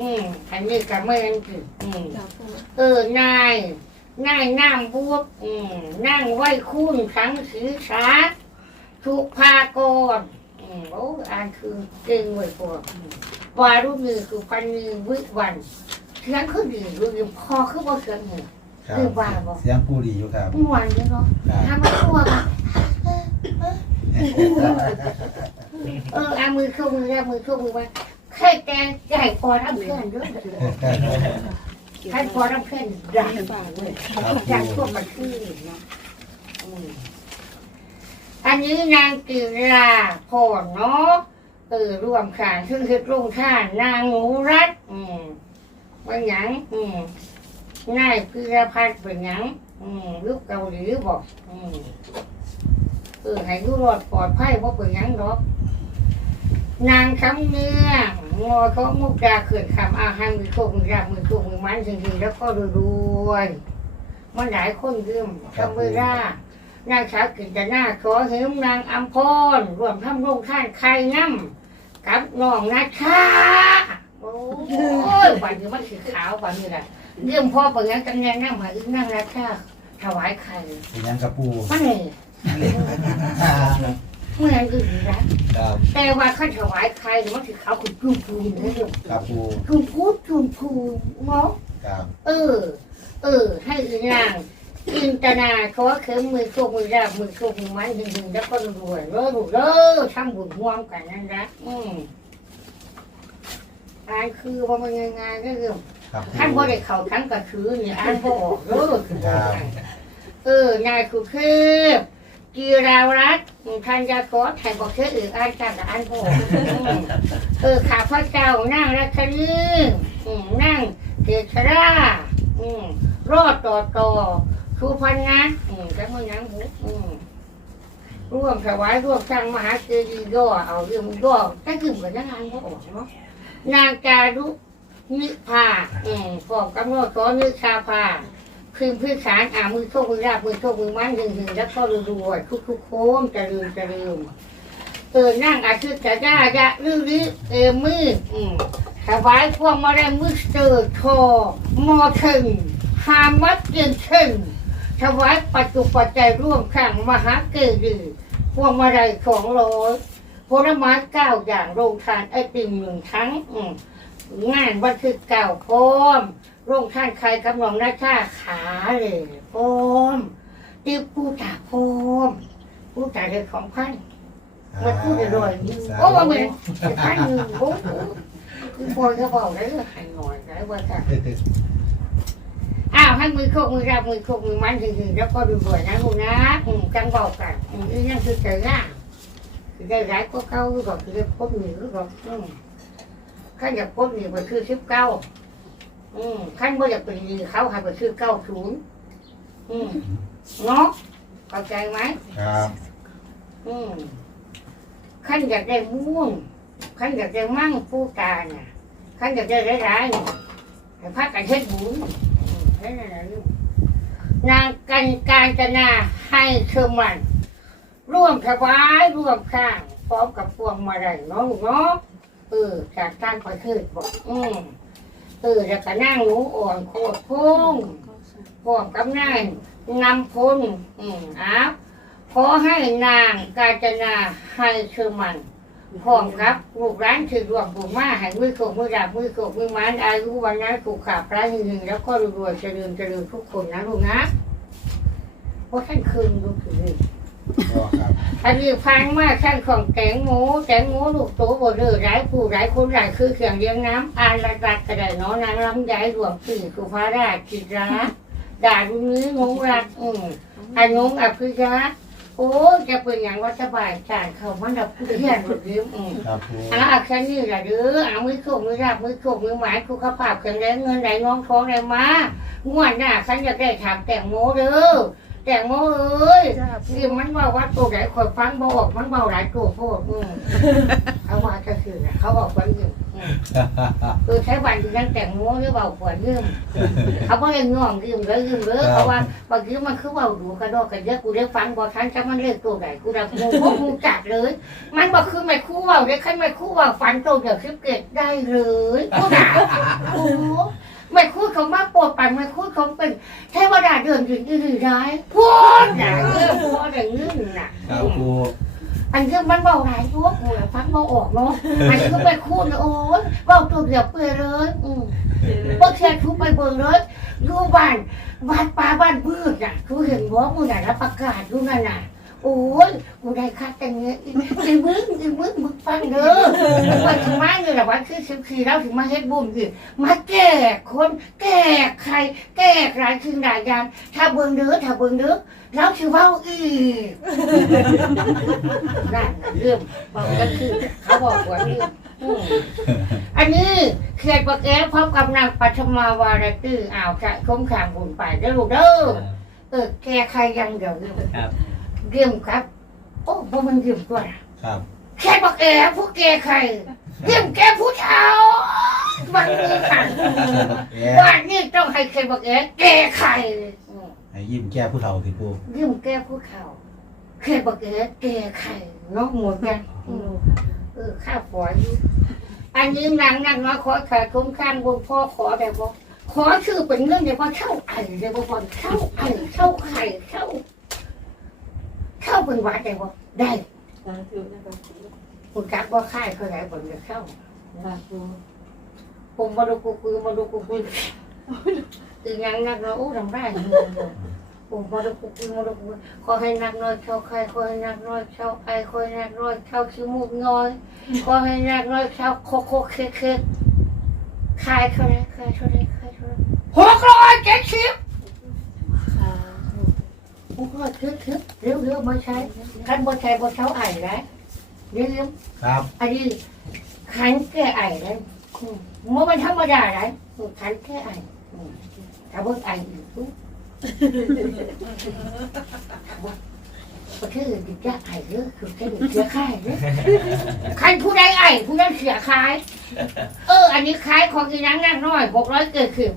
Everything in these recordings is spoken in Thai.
อืมอันนี้กับเมื่อนั้นคืออืม จ้าปูเออนายนายน้ำบวกอืมนั่งไหวคุณสังศีสาทุกภากรอืมโอ้อ่านคือเก่งไว้พวกอืมวารุณีคือพันนีวิวันเสียงคือดีรู้ดีพอคือบ่เสียงเหนือ ครับคือว่าบ่ เสียงผู้ดีอยู่ครับม่วนอยู่เนาะครับทำมาตัวกันเออเอามือเข้ามือเอามือเข้ามือมา แค่แกงใหญ่พอรับเพื่อนด้วยใครพอรับเพื่อนได้ฝากเลยครับจากปูทั่วประเทศนะอันนี้นางกิราพรเนาะเออรวมขานซึ่งคือลงท่านนางหนูรัตอืมว่าหยังอืมนายพิรพัฒน์เป็นหยังอืมลูกเกาหลีบอกอืมเออให้ลูกรอดปลอดภัยเพราะเป็นหยังหรอก นางคำเนื้องอเขามุกดาเขื่อนคำอาหารมือโชคมือราบมือโชคมือมันจริงๆแล้วก็รวยๆมันหลายคนยืมทำมือรานางสาวกินจะหน้าขอเหิมนางอัมพรรวมทำโรงท่านใครน้ำกับน้องนาชาโอ้ยวันนี้มันสีขาววันนี้แหละเรื่องพ่อเปิดงานกันแน่นั่งมาอึ้งนั่งแล้วค่ะถวายไข่เป็นยังกับปูมันนี่ เมื่อนั้นคือนะครับแต่ว่าขั้นถวายไข่มันคือเขาคือจุ่มพูนนะลูกครับปูจุ่มพูจุ่มพูเนาะครับเออ เออ ให้อีนางอินตนาขอเข็มมือโชคมือราบมือโชคมือไม้หนึ่งๆแล้วก็รวยเลิศเลิศทำบุญร่วมกันนั่นนะอืมอันคือว่ามันยังไงก็คือครับปูท่านพ่อได้เข่าทั้งกระชือเนี่ยอ่านพ่อออกเออครับเออนายคือคืบจีรารัตน์ ท่านยากอไทยบอกเชื่ออื่นอ่านจากอ่านพ่อมเออข้าพระเจ้านั่งรัชนีอืมนั่งเทชราอืมรอดต่อต่อชูพันนะอืมแต่มื่อยังบุอืมร่วมถวายร่วมสร้างมหาเจดีย์ย่อเอาเรื่องย่อถ้าขึ้นกับยังอ่านพ่อออกเนาะนางจารุนิพาอืมฟอกกำหนดสอนนิชาพา คืนพื้นฐานอ่ามือโชคมือราบมือโชคมือมันหนึ่งหนึ่งแล้วก็รวยๆทุกโค้งจะลืมจะลืมเออนั่งอาชีพจะได้จะลืมลืเออมืออืมถวายพวงมาลัยมือสเตอร์ทอมอถึงฮามัดเกินเชิงถวายปัจจุปัจจัยร่วมข้างมหาเกดีพวงมาลัยสองร้อยผลไม้เก้าอย่างโรงทานไอติมหนึ่งทั้ง งานวันคือเก่าโฟม โรงท่านใครกำลังหน้าชาขาเลยโฟมติวผู้ตาโฟมผู้ตาเลยของพันมันพูดอร่อยโอ้ว่าเหมือนพันหนึ่งโอ้โหคือพอยก็บอกได้เลยหันหน่อยได้ว่าค่ะอ้าวให้มือโคกมือรับมือโคกมือมันถึงๆแล้วก็ดูด้วยนะลูกนะอืมจังบอกกันอืมนี่ยังคือเจอหน้าคือได้ร้ายก็เข้าหรือก็คือได้พบหนึ่งหรือก็อืมข้าอยากพบนี่ไปคือสิบเก้า อืมข้าบ่อยากเป็นดีเขาให้ไปคือเก้าศูนย์อืมเนาะเข้าใจไหมครับ อืมข้าอยากได้ม่วงข้าอยากได้มั่งผู้ตาน่ะข้าอยากได้ร้ายๆน่ะให้พักกันเฮ็ดบุญอืมนั่นน่ะนะลูกนางกันการจนาให้เชื่อมัน ร่วมถวายร่วมข้างพร้อมกับพวงมาลัยเนาะลูกเนาะเออจากการประเทศบอกอืม เออแล้วก็นั่งหนูอ่อนโคตรพุ่งพร้อมกับนางนำพลอืมอ้าวขอให้นางกาญจนาให้เชื่อมันพร้อมครับลูกร้านถือรวมบุญมาให้มือโขกมือดาบมือโขกมือมันอายุวันนั้นถูกขาพระหนึ่งแล้วก็รวยๆเจริญเจริญทุกคนนะลูกนะเพราะท่านคืนลูกถือ อันนี้พังมากขั้นของแกงหมูแกงหมูลูกโตบดเลยหลายผู้หลายคนหลายคือเขียงเลี้ยงน้ำอานระดัดกระไดเนาะนางลำไยรวมสี่สุภาราชจิตราด่าดูนี้งงรักอืมอันงงอภิชาโอ้จะเป็นอย่างว่าสบายจานเขามันดับเพื่อนหมดยิ้มอืมครับปูอ่าแค่นี้แหละเด้ออ่ามือโขกมือราบมือโขกมือหมายคุกภาพแข็งแรงเงินไหลน้องท้องไหลมางวดหน้าฉันจะได้ถามแต่งโมเด้อ แต่งโมเอ้ยจ้าปูนี่มันว่าว่าตัวไหนคอยฟังบออกมันเบาหลายตัวโพดอืมเขาว่าก็คือน่ะเขาบอกว่าอยู่อือืมคือใช้วันที่ยังแต่งโม้หรือเปล่าขวดยืมเขาบอกเลยง่วงยืมเลยยืมเลยเพราะว่าบางทีมันคือเว่าดูกระดอกกระเยอะกูได้ฟังบอกฉันจะมันเรียกตัวไหนกูได้งูพวกงูจัดเลย มันบอกคือไม่คู่เว่าได้ขั้นไม่คู่เว่าฝันตัวเดียวคิดเกตได้เลยกูด่าโอ้โห ไม่คู่เขามาปวดปั่นไม่คู่เขาเป็นเทวดาเดินยืนยืนร้ายพูดด่าเรื่องพูดอย่างนี้น่ะครับปูอันเรื่องมันเบาหลายพวกกูน่ะฟังเบาออกเนาะอันนี้ก็ไปคู่นะโอ้ยเบาตัวเดียวเปลือยเลยอืมพวกเชียร์ทุกไปเบิ่งเลยอยู่บ้านบ้านป่าบ้านพืชน่ะกูเห็นบอกมึงน่ะแล้วประกาศอยู่นั่นน่ะ โอ้ยกูได้ค่าแต่งเงี้ยอีอีมึงอีมึงมึงฟังเด้อวันถึงมาเนี่ยแหละวันคือสิบสี่แล้วถึงมาเฮ็ดบุญอีกมาแก้คนแก้ใคร แก้หลายสิ่งหลายอย่างถ้าเบิ่งเด้อถ้าเบิ่งเด้อแล้วสิเว้าอีกนั่นน่ะเรื่องบอกก็คือเขาบอกว่าเรื่องอืมอันนี้เขียนปากแก้พร้อมกับนางปัทมาวาระตื้ออ่าวจะคมขามบุญไปเด้อลูกเด้อเออแกใครยังเดี๋ยวเรื่องครับ เรื่องครับ โอ้พวกมันเรื่องตัวน่ะครับแค่บอกแกผู้แกใครเรื่องแกผู้เฒ่าวันนี้ค่ะแย่วันนี้ต้องให้แค่บอกแกแกใครอืมให้ยิ้มแก้ผู้เฒ่าสิปูเรื่องแกผู้เฒ่าแค่บอกแกแกใครเนาะหมดกันอืมเออข้าวฝอยอันนี้นางนางน้อยขอขาคุ้มข้างบนพ่อขอแบบว่าขอชื่อเป็นเรื่องเดี๋ยวว่าเข้าไอ้เดี๋ยวว่าบอลเข้าไอ้เข้าไข่เข้า เข้าเป็นหวัดได้บ่ได้สาธุนะคะคุณจักว่าค่ายเขาไหนบนจะเข้าสาธุผมมาดูกูกูมาดูกูกูคือนางนางน้อยโอ้ทำได้ยังไงเลยผมมาดูกูกูมาดูกูขอให้นางน้อยเข้าไข่ขอให้นางน้อยเข้าไอ้ขอให้นางน้อยเข้าขี้มูกน้อยขอให้นางน้อยเข้าโคโคเคเคขายเท่าไรขายเท่าไรขายเท่าไรหกร้อยเจ็ดสิบสาธุ หกร้อยคึกคึกเร็วเร็วมาใช้ขันบ่ใช้บ่เช้าไอ้ไรเร็วเร็วครับอันนี้ขันแก้ไอ้ไรอืมมันเป็นธรรมดาไรอืมขันแก้ไอ้อืมถ้าเบิ่งไอ้อีกปุ๊บประเทศอื่นจะไอ้เยอะคือแค่เสียค่ายเยอะขันผู้ใดไอ้ผู้นั้นเสียค่าย เออ อันนี้ขายของอีนังนั่งน้อยหกร้อยเกิดขึ้น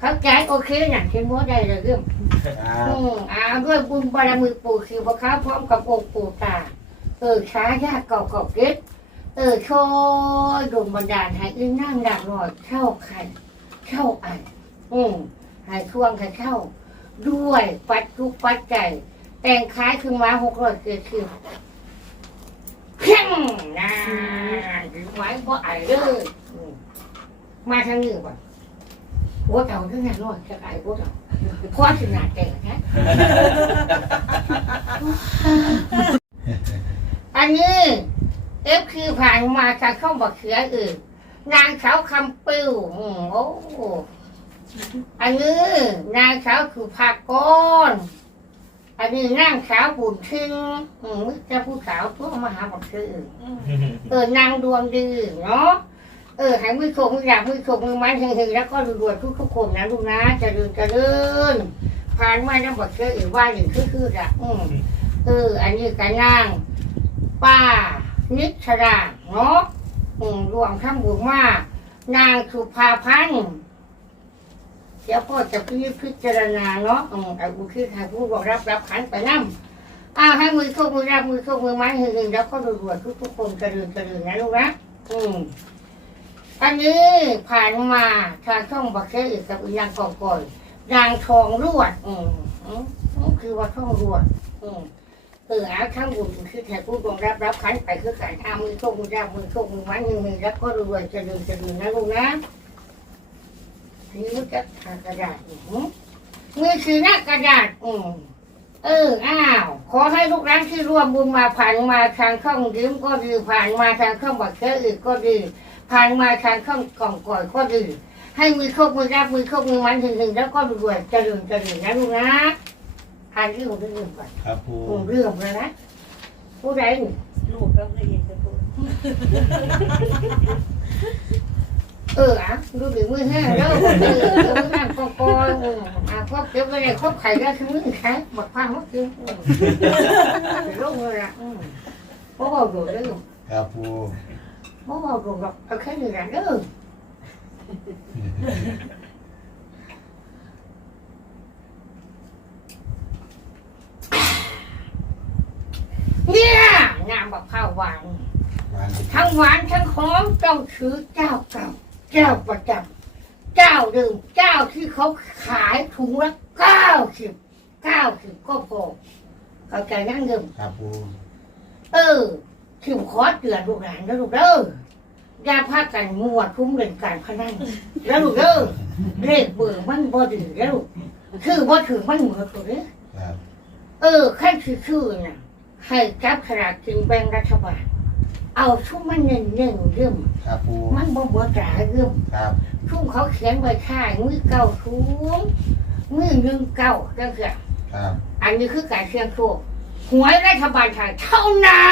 เขาจ่ายโอเคอย่างเช่นว่าได้เลยเรื่องครับอืมอ่าด้วยบุญบารมีปู่คือพระค้าพร้อมกับองค์ปู่ตาเออช้ายากเก่าเก่าเก็ดเออโชยดวงบันดาลให้อีนั่งดังหน่อยเข้าไข่เข้าไออืมให้ช่วงให้เข้า ด้วยปัดทุกปัดใจยแต่งคล้ายขึ้นมาหกร้อยเกิดขึ้นเพียงนะถึงไว้เพราะไอเลยอืมมาทางนี้ก่อน หัวเต่าขึ้นหน้าน้อยจะไอหัวเต่าพอถึงหนาแต่นะอันนี้เอฟคือผ่านมาจากช่องบักเขืออื่น นางสาวคำปิ้วอืมโอ้อันนี้นางสาวคือภากรอันนี้นางสาวบุญทึงอืมมึงจะผู้สาวทั่วมหาบักเขืออื่นเออนางดวงดีเนาะ เออให้มือโชคมือยากมือโชคมือไม้เฮงๆแล้วก็รวยๆทุกๆคนนะลูกนะจะเดินจะเดินผ่านมาน้ำบักเขืออื่นว่าอย่างคือๆอะอืมเออ อันนี้ก็นางป้านิชราเนาะอืมรวมทั้งบุญมากนางสุภาพันธ์เดี๋ยวพ่อจะพิพิจารณาเนาะอืมแต่บุคือใครผู้บอกรับรับขันไปนั่อ้าวให้มือโชคมือรับมือโชคมือไม้หึงๆแล้วก็รวยๆทุกๆคนกระลืนกระลืนนะลูกนะอืม อันนี้ผ่านมาทางช่องบักเชอีกกับอีกอย่างก่อนก่อนนางทองรวด อืมอืมอืมคือว่าทองรวด อืมเออเอาข้างบุญคือแขกผู้ดวงรับรับขันไปคือการอามือโชคมือรับมือโชคมือไม้มือมือแล้วก็รวยจะดื่มจะดื่มนะลูกนะนี่มันจะทากระดาษอืมมือคือหน้ากระดาษ อืมเออ อ้าว ขอให้ลูกร้านที่ร่วมบุญมาผ่านมาทางช่องยืมก็ดีผ่านมาทางช่องบักเกอร์อื่นก็ดี ผ่านมาทางช่องกล่องก่อยก็ดีให้มือโชคมือรับมือโชคมือไม้หึงๆแล้วก็รวยจะดื่มจะดื่มนะลูกนะอ่านเรื่องเรื่องก่อนครับปูโอ้เรื่องเลยนะผู้ใดนี่ลูกก็ละเอียดจะพูดเอออะดูดิมือแห้งเด้อบ่ดื้อเดี๋ยวมือแห้งกอกอยๆอืมอะครบเดี๋ยวไปเลยครบไข่ได้คือมือแข็งหมดความว่าคืออืมเดี๋ยวลงเลยละอืมเพราะว่าดูเรื่องครับปู บราะว่าดูหรอกเอาแค่นี้แหละเด้อเนี่ยงามแบบข้าวหวานวางทั้งหวานทั้งหอมเจ้าถือเจ้าเก่าเจ้าประจำเจ้าเดิมเจ้าที่เขาขายถุงละเก้าสิบเก้าสิบก็พอเข้าใจนั่งเดิมครับปูเออถึงขอเตือนลูกหลานแล้วลูกเด้ออ ย่าพากันมัวทุ่มเล่นการพนันแล้วลูกเด้อเลขเบอร์มันบ่ดีแล้วลูกคือบ่ถึงมันเหมือนตัวเด้อครับเออขั้นคือชื่อน่ะให้จับขนาดกินแบ่งรัฐบาล เอาชุ่มมันเน่นเน่นๆเรื่องครับปูมันบ่บ่จ่ายเรื่องครับชุ่มเขาเขียนไว้ค่ายมือเก่าสูงมือหนึ่งเก่าจังเสียครับ อันนี้คือการเสี่ยงโชคหวยรัฐบาลไทยเท่านั้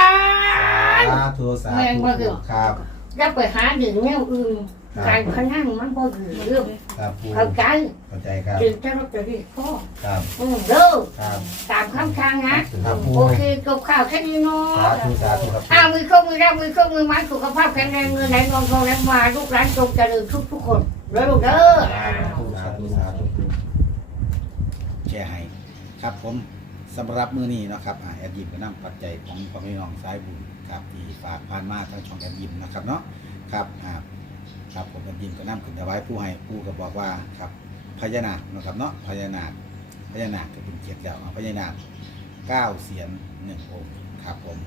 นสาธุสาแม่งธุบ่เกี่ยวครับ อย่าไปหาดึงแนวอื่นครับการพนันมันบ่ดีเรื่องครับปูเข้าใจเข้าใจครับดึงจะลอตเตอรี่พ่อครับอืมเด้อครับตามคำทางนะครับผมโอเคจบข่าวแค่นี้เนาสาะธุสาธุครับอ้าวมือโชคมือรับมือโชคมือไม้สุขภาพแข็งแรงเงินไหลนองทองไหลมาลูกหลานจงเจริญทุกทุกๆคนเด้อลูกเด้อสาธุสาธุสาธุแชร์ให้ครับผมสำหรับมือนี้เนาะครับอ่าแอดยิมก็นำปัจจัยของพ่อพี่น้องสายบุญ ครับที่ฝากผ่านมาทางช่องแอดยิมนะครับเนาะครับอ่าครับผมแอดยิมก็นำขึ้นถวายผู้ให้ผู้ก็บอกว่าครับพญานาคนะครับเนาะพญานาคพญานาคก็เป็นเจ็ดแล้วอ่าพญานาคเก้าเสียนหนึ่งองค์ครับผม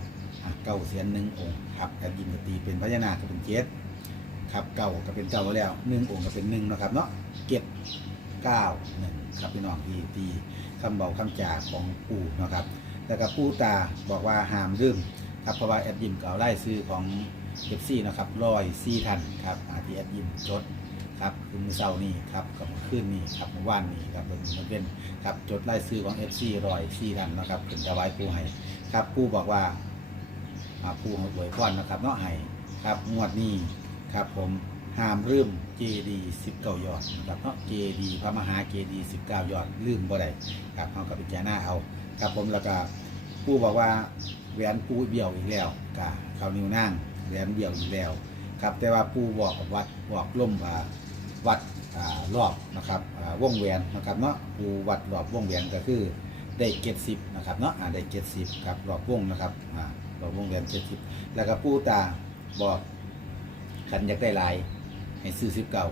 เก้าเสียนหนึ่งองค์ครับแอดยิมก็ตีเป็นพญานาคก็เป็นเจ็ดครับเก้าก็เป็นเก้าแล้วหนึ่งองค์ก็เป็นหนึ่งนะครับเนาะเจ็ดเก้าหนึ่งครับพี่น้องที่ที่คำบอกคำจาของปู่นะครับแล้วก็ปู่ตาบอกว่าห้ามลืม ครับเพราะว่าแอดยิมก็เอาไล่ซื้อของเอฟซีนะครับร้อยซีทันครับอาที่แอดยิมจดครับคือมือเสาร์นี่ครับกับเมื่อคืนนี่ครับเมื่อวานนี่ครับเป็นมันเป็นครับจดไล่ซื้อของเอฟซีร้อยซีทันนะครับเป็นถวายปู่ให้ครับปู่บอกว่าอ่าปู่หวยพรนะครับเนาะให้ครับงวดนี้ครับผมห้ามลืมเจดีสิบเก้ายอดนะครับเนาะเจดีพระมหาเจดีสิบเก้ายอดลืมบ่ได้ครับเขาก็พิจารณาเอาครับผมแล้วก็ผู้บอกว่า แหวนปูเบี้ยวอีกแล้วกะเขานิ้วนางแหวนเบี้ยวอีกแล้ว ครับ แต่ว่าปูบอกวัดบอกล่มว่าวัดรอบนะครับวงแหวนนะครับเนาะปูวัดรอบวงแหวนก็คือได้เจ็ดสิบนะครับเนาะได้เจ็ดสิบครับรอบวงนะครับรอบวงแหวนเจ็ดสิบแล้วก็ปูตาบอกขันอยากได้ลายให้ซื้อสิบเก้า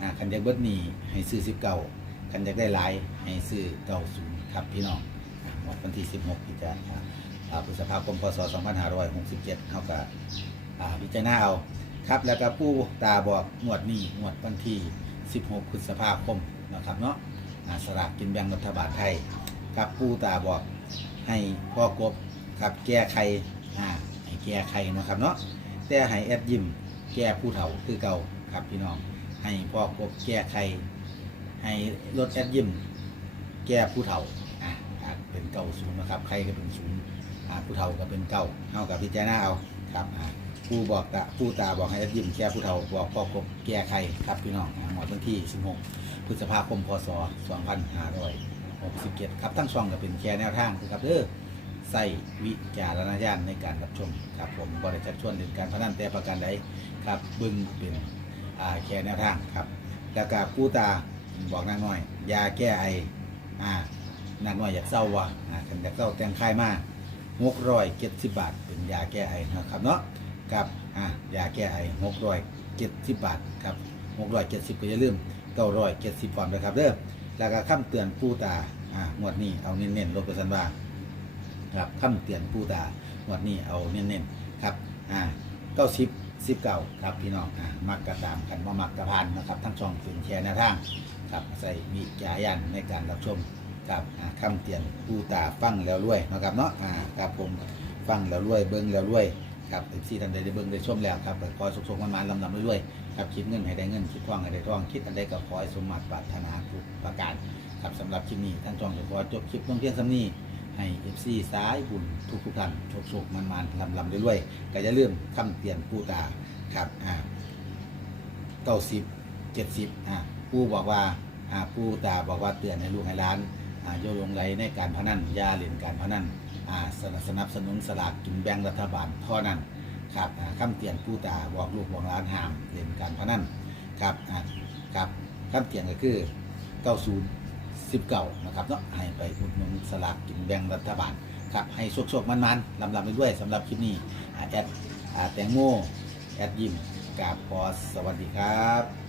อ่าขันอยากเบิดหนีให้ซื้อสิบเก้ากันอยากได้ลายให้ซื้อเก้าศูนย์ครับพี่น้องอ่าวันที่16พิจารณา อ่าพฤษภาคมพศ 2567เขาก็อ่าพิจารณาเอาครับแล้วก็ผู้ตาบอกงวดนี้งวดวันที่ 16พฤษภาคมนะครับเนาะอ่าสลากกินแบ่งรัฐบาลไทยครับผู้ตาบอกให้พ่อกบครับแก้ไขอ่าให้แก้ไขนะครับเนาะแต่ให้แอดยิมแก้ผู้เฒ่าคือเก่าครับพี่น้องให้พ่อกบแก้ไขให้รถแอดยิมแก้ผู้เฒ่าอ่าเป็นเก่าศูนย์นะครับใครก็เป็นศูนย์ อ่าผู้เฒ่าก็เป็นเก่าเอากับพิจารณาเอาครับอ่าผู้บอกกะผู้ตาบอกให้ยิมแก้ผู้เฒ่าบอกพ่อกบแก้ใครครับพี่น้องอ่าหมดวันที่ 16 พฤษภาคมพศ2567ครับทั้งช่องก็เป็นแชร์แนวทางนะครับเด้อใส่วิจารณญาณในการรับชมครับผมบริจาคชวนเล่นการพนันแต่ประการใดครับบึงเป็นอ่าแชร์แนวทางครับ แล้วก็ผู้ตาบอกนางน้อยยาแก้ไออ่านางน้อยอยากเศร้าวะอ่าคันอยากเศร้าแต่งคายมาก หกร้อยเจ็ดสิบบาท เป็นยาแก้ไอนะครับเนาะกับอ่ายาแก้ไอหกร้อยเจ็ดสิบบาทครับหกร้อยเจ็ดสิบก็อย่าลืมเก้าร้อยเจ็ดสิบความนะครับเด้อแล้วก็คำเตือนผู้ตาอ่างวดนี้เอาเน้นๆลบไปสันว่าครับคำเตือนผู้ตางวดนี้เอาเน้นๆครับอ่าเก้าสิบสิบเก้าครับพี่น้องอ่ามักกระตามกันว่ามักกระพานนะครับ ทั้งช่องเป็นแชร์แนวทางครับใส่วิจารณญาณในการรับชม ครับอ่าคำเตือนผู้ตาฟังแล้วรวยนะครับเนาะอ่าครับผมฟังแล้วรวยเบิ้งแล้วรวยครับเอฟซีท่านใดได้เบิ้งได้ชมแล้วครับก็ขอสุขๆมันๆลำลำรวยๆครับคิดเงินให้ได้เงินคิดทองให้ได้ทองคิดอันใดก็ขอให้สมหมัติปรารถนาทุกประการครับสำหรับคลิปนี้ท่านจองจะขอจบคลิปต้องเพียงสำนีให้เอฟซีสายบุญทุกทุกท่านโชคๆมันๆลำลำรวยๆก็อย่าลืมคำเตือนผู้ตาครับอ่าเก้าสิบเจ็ดสิบอ่าผู้บอกว่าอ่าผู้ตาบอกว่าเตือนให้ลูกให้ร้าน อ่าโยลงไหลในการพนันอยาเล่นการพนันอ่าสนับสนับสนุนสลากกินแบ่งรัฐบาลเท่านั้นครับอ่าคำเตือนผู้ตาบอกลูกบอกหลานห้ามเล่นการพนันครับอ่าครับคำเตือนก็คือเก้าศูนย์สิบเก้านะครับเนาะให้ไปอุดหนุนสลากกินแบ่งรัฐบาลครับให้โชคๆมันๆลำๆไปด้วยสำหรับคลิปนี้อ่าแอดอ่าแตงโมแอดยิมกราบขอสวัสดีครับ